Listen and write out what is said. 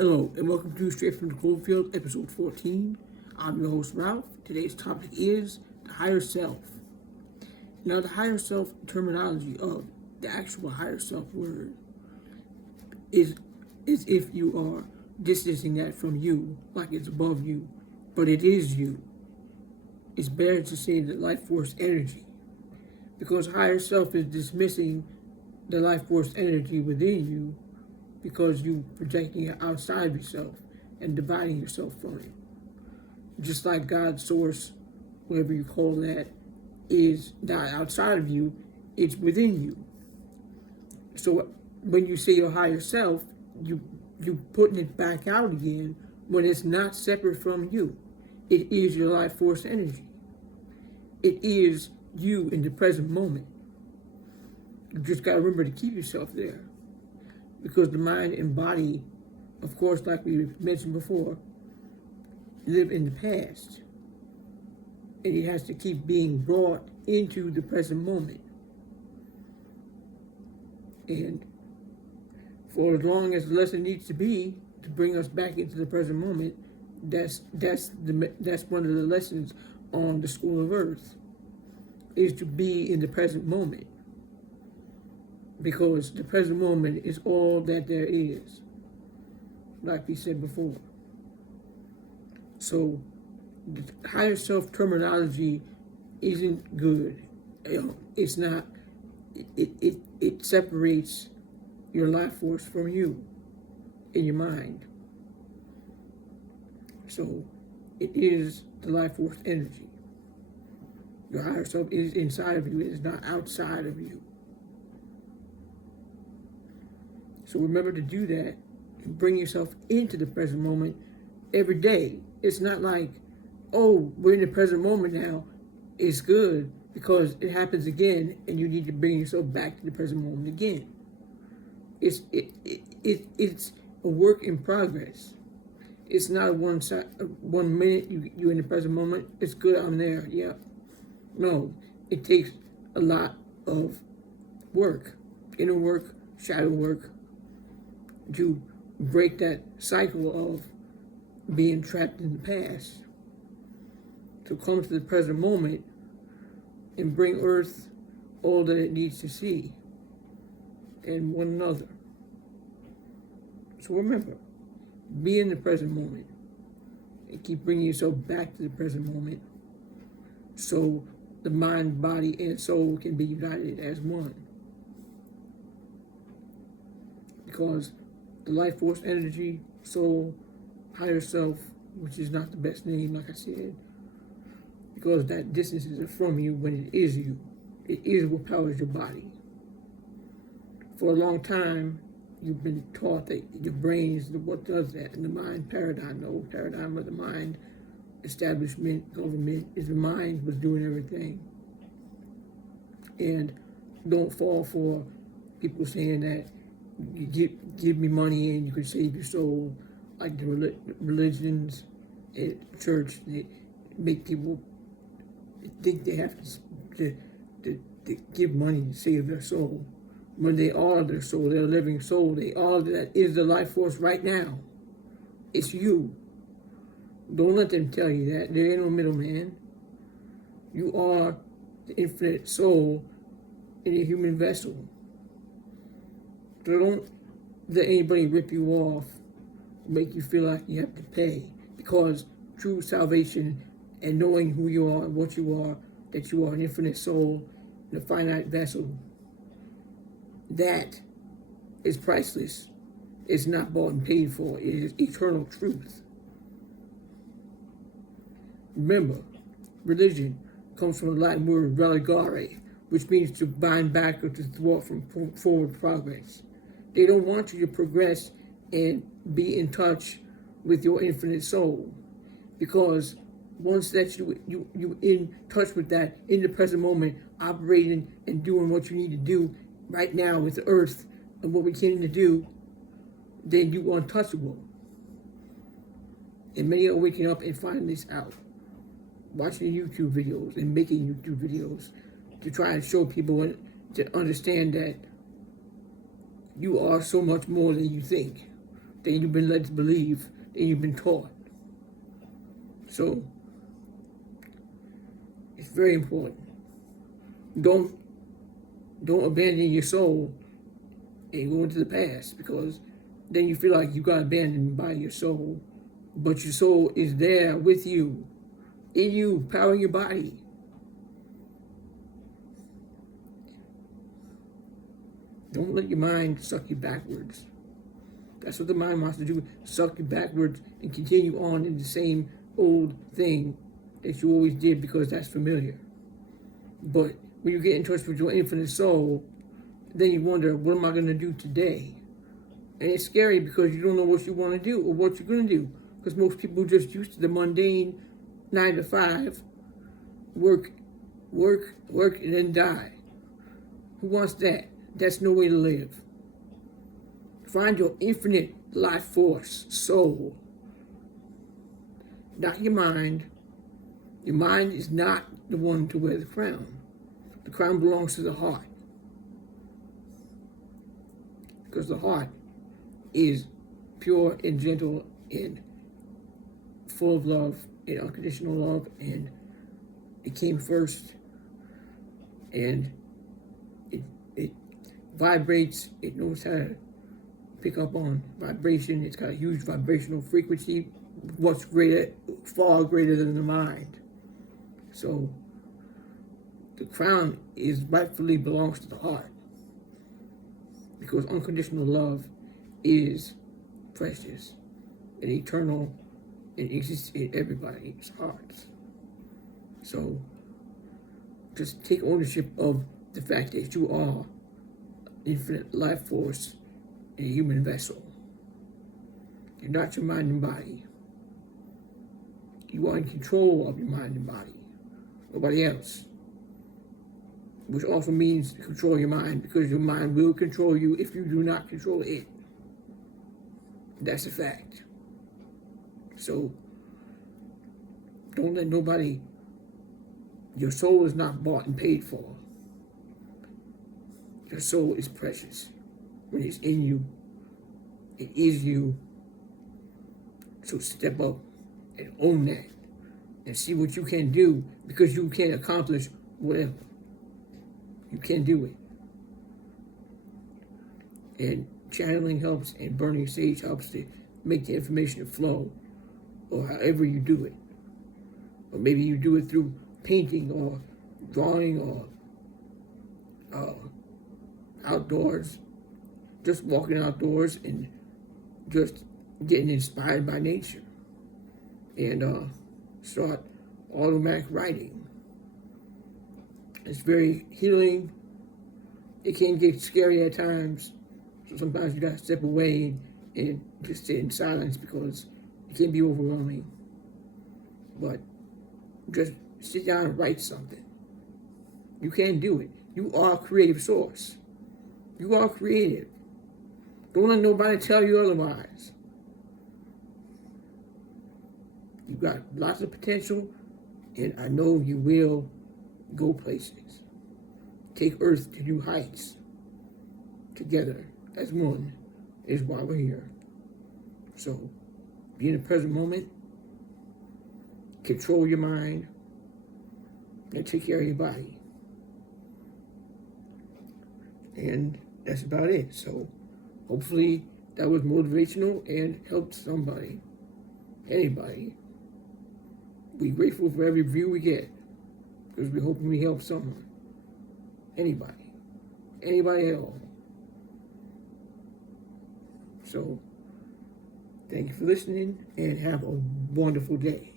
Hello, and welcome to Straight from the Cloverfield, episode 14. I'm your host, Ralph. Today's topic is the higher self. Now, the higher self terminology of the actual higher self word is if you are distancing that from you, like it's above you, but it is you. It's better to say the life force energy, because higher self is dismissing the life force energy within you because you projecting it outside of yourself and dividing yourself from it. Just like God's source, whatever you call that, is not outside of you, it's within you. So when you say your higher self, you putting it back out again when it's not separate from you. It is your life force energy. It is you in the present moment. You just got to remember to keep yourself there. Because the mind and body, of course, like we mentioned before, live in the past. And it has to keep being brought into the present moment. And for as long as the lesson needs to be to bring us back into the present moment, that's one of the lessons on the School of Earth, is to be in the present moment. Because the present moment is all that there is, like we said before. So the higher self terminology isn't good. It's not. It separates your life force from you in your mind. So it is the life force energy. Your higher self is inside of you. It is not outside of you. So remember to do that and bring yourself into the present moment every day. It's not like, oh, we're in the present moment now. It's good because it happens again and you need to bring yourself back to the present moment again. It's a work in progress. It's not one minute you're in the present moment. It's good, I'm there, yeah. No, it takes a lot of work, inner work, shadow work, to break that cycle of being trapped in the past, to come to the present moment and bring Earth all that it needs to see and one another. So remember, be in the present moment and keep bringing yourself back to the present moment so the mind, body, and soul can be united as one. Because the life force energy, soul, higher self, which is not the best name, like I said, because that distances it from you when it is you. It is what powers your body. For a long time, you've been taught that your brain is what does that, and the mind paradigm, the old paradigm of the mind, establishment, government, is the mind was doing everything. And don't fall for people saying that you give me money and you can save your soul, like the religions and church. They make people think they have to give money to save their soul, when they are their soul, their living soul. They are that is the life force right now. It's you. Don't let them tell you that. There ain't no middleman. You are the infinite soul in a human vessel. So don't let anybody rip you off, make you feel like you have to pay. Because true salvation and knowing who you are and what you are, that you are an infinite soul in a finite vessel, that is priceless. It's not bought and paid for. It is eternal truth. Remember, religion comes from the Latin word religare, which means to bind back or to thwart from forward progress. They don't want you to progress and be in touch with your infinite soul, because once that you in touch with that in the present moment, operating and doing what you need to do right now with the earth and what we came to do, then you are untouchable. And many are waking up and finding this out, watching YouTube videos and making YouTube videos to try and show people and to understand that you are so much more than you think. that you've been led to believe, that you've been taught. So, it's very important. Don't abandon your soul and go into the past, because then you feel like you got abandoned by your soul. But your soul is there with you, in you, powering your body. Don't let your mind suck you backwards. That's what the mind wants to do, suck you backwards and continue on in the same old thing that you always did because that's familiar. But when you get in touch with your infinite soul, then you wonder, what am I going to do today? And it's scary because you don't know what you want to do or what you're going to do. Because most people are just used to the mundane 9 to 5, work, and then die. Who wants that? That's no way to live. Find your infinite life force, soul. Not your mind. Your mind is not the one to wear the crown. The crown belongs to the heart. Because the heart is pure and gentle and full of love and unconditional love, and it came first, and it vibrates. It knows how to pick up on vibration. It's got a huge vibrational frequency, what's greater, far greater than the mind. So the crown is rightfully belongs to the heart, because unconditional love is precious and eternal. It exists in everybody's hearts. So just take ownership of the fact that you are infinite life force in a human vessel. You're not your mind and body. You are in control of your mind and body. Nobody else. Which also means control your mind, because your mind will control you if you do not control it. That's a fact. So don't let nobody, your soul is not bought and paid for. Your soul is precious. When it's in you, it is you. So step up and own that and see what you can do, because you can accomplish whatever. You can do it. And channeling helps, and burning sage helps to make the information flow, or however you do it. Or maybe you do it through painting or drawing or outdoors, just walking outdoors and just getting inspired by nature, and start automatic writing. It's very healing. It can get scary at times, so sometimes you gotta step away and just sit in silence, because it can be overwhelming. But just sit down and write something. You can do it. You are a creative source. You are creative. Don't let nobody tell you otherwise. You got lots of potential, and I know you will go places. Take Earth to new heights. Together as one is why we're here. So be in the present moment, control your mind, and take care of your body. And that's about it. So hopefully that was motivational and helped somebody, anybody. We're grateful for every view we get, because we're hoping we help someone. Anybody at all. So thank you for listening, and have a wonderful day.